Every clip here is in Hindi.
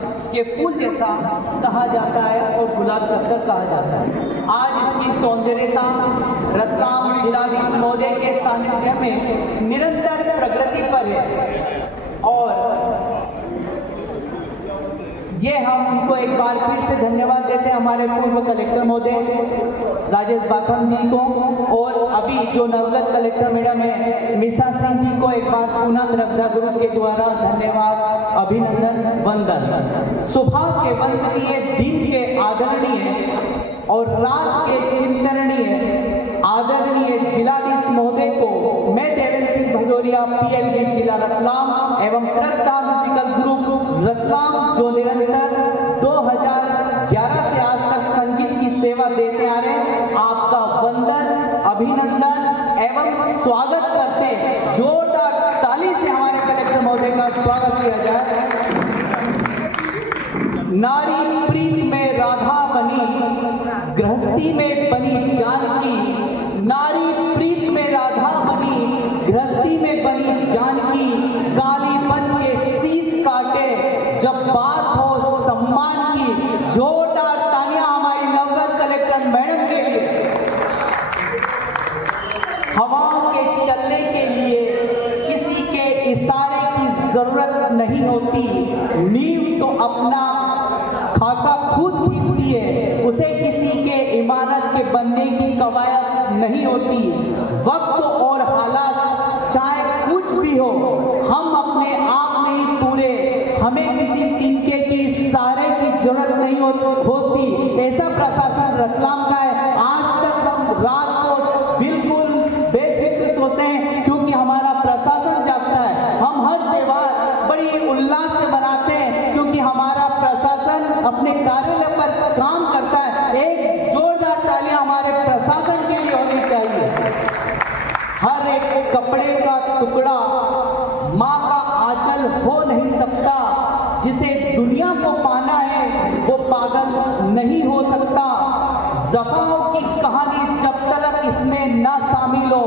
के फूल जैसा कहा जाता है और गुलाब चक्कर कहा जाता है। आज इसकी सौंदर्यता रतलाम जिलाधीश महोदय के सानिध्य में निरंतर प्रगति पर है और ये हम उनको एक बार फिर से धन्यवाद देते हैं, हमारे पूर्व कलेक्टर महोदय राजेश बाथम जी को, और अभी जो नवगत कलेक्टर मैडम है मिसा सिंह जी को एक बार पुनः रक्षा ग्रुप के द्वारा धन्यवाद, अभिनंदन, वंदन। सुबह के वंदनीय, दिन के आदरणीय और रात के चिंतनीय आदरणीय जिलाधीश महोदय को मैं देवेंद्र सिंह भदौरिया, पीएलबी जिला रतलाम एवं श्रद्धा म्यूजिकल ग्रुप रतलाम जो निरंतर 2011 से आज तक संगीत की सेवा देते आ रहे हैं, आपका वंदन, अभिनंदन एवं स्वागत करते हैं। जोरदार ताली से हमारे कलेक्टर महोदय का स्वागत किया जाए। नारी प्रीत में राधा बनी, गृहस्थी में बनी जानकी, नारी प्रीत में राधा बनी, गृहस्थी में बनी जानकी, कालीपन के शीश काटे जब बात हो सम्मान की। जोरदार तालियां हमारी नवगत कलेक्टर मैडम के लिए। हवा के चलने के लिए किसी के इशारे की जरूरत नहीं होती, नींव तो अपना खाका खुद खींचती है, उसे किसी के इमारत के बनने की कवायद नहीं होती। वक्त और हालात चाहे कुछ भी हो, हम अपने आप में ही पूरे, हमें किसी तीसरे की सहारे की जरूरत नहीं होती। ऐसा प्रशासन रतलाम का है। आज तक हम रात को बिल्कुल बेफिक्र सोते हैं क्योंकि हमारा प्रशासन जागता है। हम हर त्योहार बड़ी उल्लास से मनाते हैं क्योंकि हमारा प्रशासन अपने कार्यालय पर काम करता है। एक जोरदार तालियां हमारे प्रशासन के लिए होनी चाहिए। हर एक कपड़े का टुकड़ा माँ का आंचल हो नहीं सकता, जिसे दुनिया को पाना है वो पागल नहीं हो सकता। जख्मों की कहानी जब तक इसमें ना शामिल हो,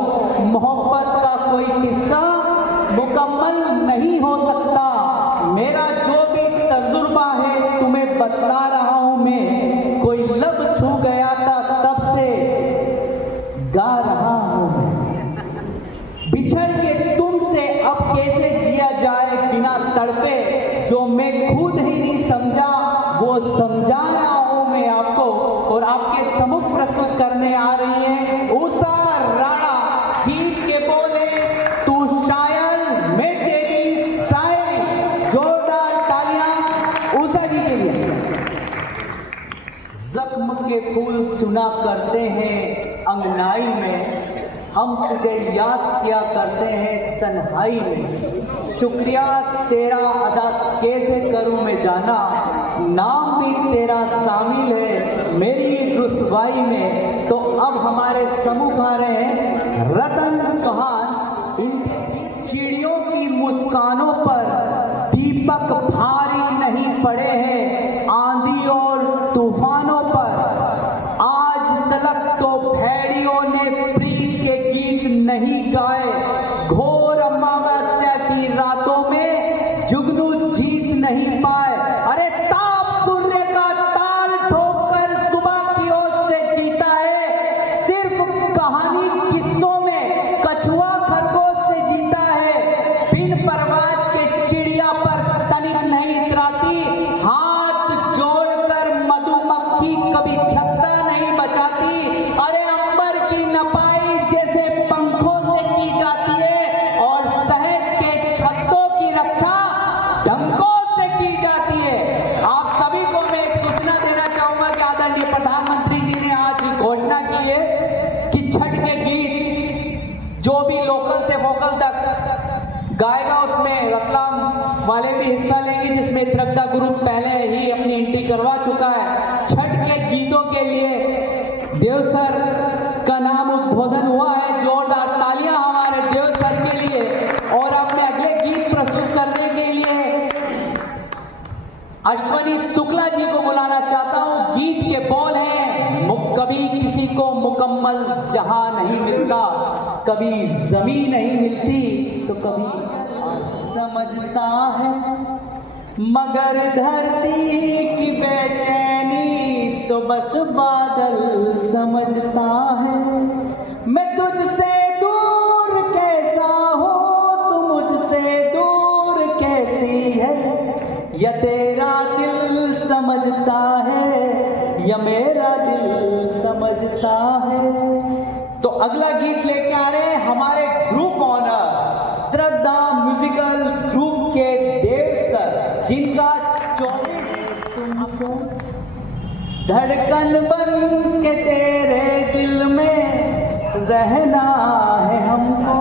मोहब्बत का कोई किस्सा मुकम्मल नहीं हो सकता। मेरा जो भी तजुर्बा है तुम्हें बतला रहा हूं मैं, कोई लब छू गया था तब से गा रहा हूं मैं। बिछड़ के तुमसे अब कैसे जिया जाए बिना तड़पे, जो मैं खुद ही नहीं समझा वो समझा रहा हूं मैं आपको। और आपके सम्मुख प्रस्तुत करने आ रही है उषा राणा। गीत के बोले तू शायर मैं तेरी शायरी। जोरदार तालियां उषा जी के लिए। जख्म के फूल सुना करते हैं अंगनाई में, हम तुझे याद किया करते हैं तन्हाई में। शुक्रिया तेरा अदा कैसे करूं मैं जाना, नाम भी तेरा शामिल है मेरी रुसवाई में। तो अब हमारे सम्मुख आ रहे हैं रतन चौहान। इनके चिड़ियों की मुस्कानों पर दीपक भारी नहीं पड़े हैं आंधी और तूफानों पर। आज तलक तो भेड़ियों ने प्रीत के गीत नहीं गाए, घोर अमावस्या की रातों में जुगनू जीत नहीं पाए। अरे ताप सूर्य का ताल ठोकर सुबह की ओर से जीता है, सिर्फ कहानी किस्सों में कछुआ खरगोश से जीता है। बिन परवाज के चिड़िया पर तनिक नहीं इतराती, हाथ जोड़कर मधुमक्खी कभी छत्ता नहीं बचाती। अरे अंबर की नपाई जैसे पंखों से की जाती है और शहद के छत्तों की रक्षा डंकों से की जाती है। आप सभी को मैं एक सूचना देना चाहूंगा कि आदरणीय प्रधानमंत्री जी ने आज घोषणा की है कि छठ के गीत जो भी लोकल से वोकल तक गाएगा उसमें रतलाम वाले भी हिस्सा लेंगे, जिसमें त्रिगदा ग्रुप पहले ही अपनी एंट्री करवा चुका है। छठ के गीतों के लिए देव सर का नाम उद्बोधन हुआ है। जोरदार तालियां हमारे देव सर के लिए। और अब मैं अगले गीत प्रस्तुत करने के लिए अश्वनी शुक्ला जी को बुलाना चाहता हूं। गीत के बोल हैं कभी किसी को मुकम्मल जहां नहीं मिलता, कभी जमीन नहीं मिलती तो कभी समझता है मगर धरती की बेचैनी तो बस बादल समझता है। मैं तुझसे दूर कैसा हूँ, तू मुझसे दूर कैसी है, या तेरा दिल समझता है या मेरा दिल समझता है। तो अगला गीत लेके आ रहे हैं हमारे ग्रुप ऑनर श्रद्धा म्यूजिकल ग्रुप के देव सर, जिनका 24 तुमको धड़कन बन के तेरे दिल में रहना है हमको,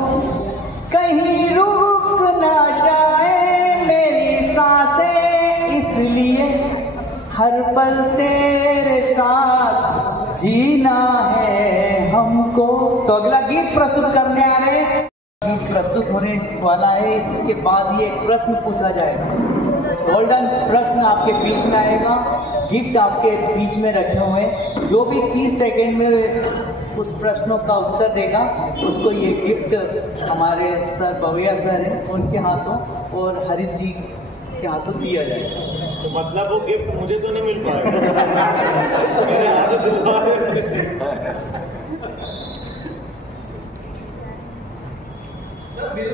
कहीं रुक ना जाए मेरी सांसें, इसलिए हर पल तेरे साथ जीना है हमको। तो अगला गीत प्रस्तुत करने आ रहे हैं, गीत प्रस्तुत होने वाला है, इसके बाद ये प्रश्न पूछा जाएगा। गोल्डन प्रश्न आपके बीच में आएगा, गिफ्ट आपके बीच में रखे हुए हैं। जो भी 30 सेकेंड में उस प्रश्नों का उत्तर देगा उसको ये गिफ्ट हमारे सर भवैया सर हैं उनके हाथों और हरीश जी के हाथों दिया जाएगा। तो मतलब वो गिफ्ट मुझे तो नहीं मिल पाएगा मेरे हाथ।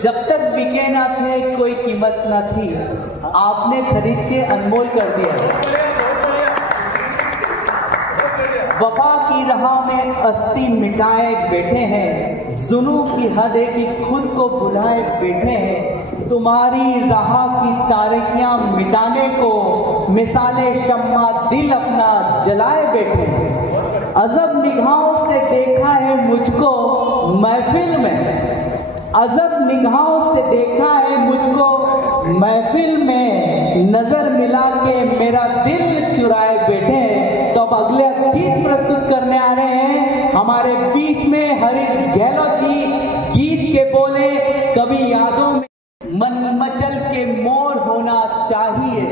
जब तक बिके ना थे कोई कीमत ना थी, आपने खरीद के अनमोल कर दिया। वफा की राह में अस्ती मिटाए बैठे हैं, जुनू की हद है कि खुद को भुलाए बैठे हैं। तुम्हारी राह की तारीकियां मिटाने को मिसाले शम्मा दिल अपना जलाए बैठे हैं। अजब निगाहों से देखा है मुझको महफिल में, अजब निगाहों से देखा है मुझको महफिल में, नजर मिला के मेरा दिल चुराए बैठे हैं। तो अब अगले गीत प्रस्तुत करने आ रहे हैं हमारे बीच में हरीश गहलोत जी। गीत के बोले, कभी यादों में मन मचल के मोर होना चाहिए,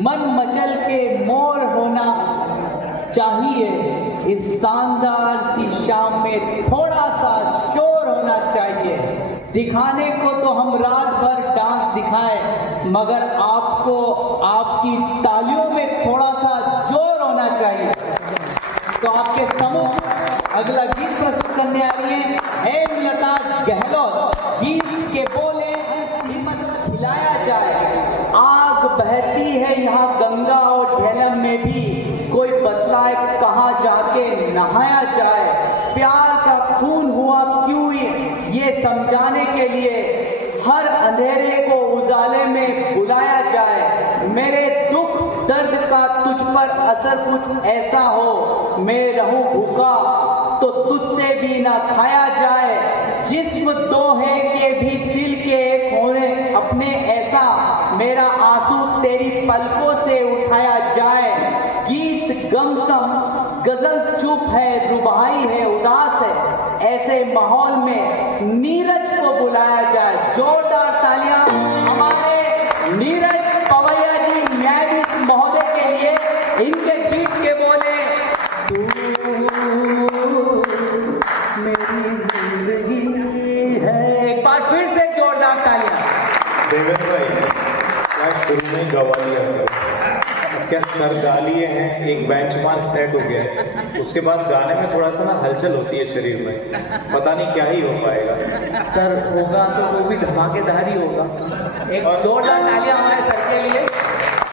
मन मचल के मोर होना चाहिए, इस शानदार सी शाम में थोड़ा सा शोर होना चाहिए। दिखाने को तो हम रात भर डांस दिखाएं, मगर आपको आपकी तालियों में थोड़ा सा जोर होना चाहिए। तो आपके समूह अगला गीत प्रस्तुत करने आ रही है हेमलता गहलोत। गीत के बोले, हिम्मत खिलाया जाए, आग बहती है यहाँ गंगा और झेलम में भी, कोई बतलाए कहाँ जाके नहाया जाए, प्यार का खून हुआ क्यों ये समझाने के लिए, हर अंधेरे को उजाले में बुलाया जाए। मेरे दुख दर्द का तुझ पर असर कुछ ऐसा हो, मैं रहूं भूखा तो तुझसे भी ना खाया जाए, जिस्म दो है के भी दिल के एक होने अपने ऐसा, मेरा आंसू तेरी पलकों से उठाया जाए। गीत गमसम गजल चुप है, रुबाई है, उदास है, ऐसे माहौल में नीरज को बुलाया जाए। जोरदार तालियां हमारे नीरज पवैया जी न्यायाधीश महोदय के लिए। इनके गीत के बोले, तू मेरी जिंदगी है। एक बार फिर से जोरदार तालियां। देवेंद्र भाई क्या शुरू में गवा लिया, क्या सर गा लिए हैं, एक बेंचमार्क सेट हो गया है, उसके बाद गाने में थोड़ा सा ना हलचल होती है शरीर में, पता नहीं क्या ही हो पाएगा। सर होगा तो वो भी धमाकेदार ही होगा। एक जोरदार तालियां हमारे सर के लिए।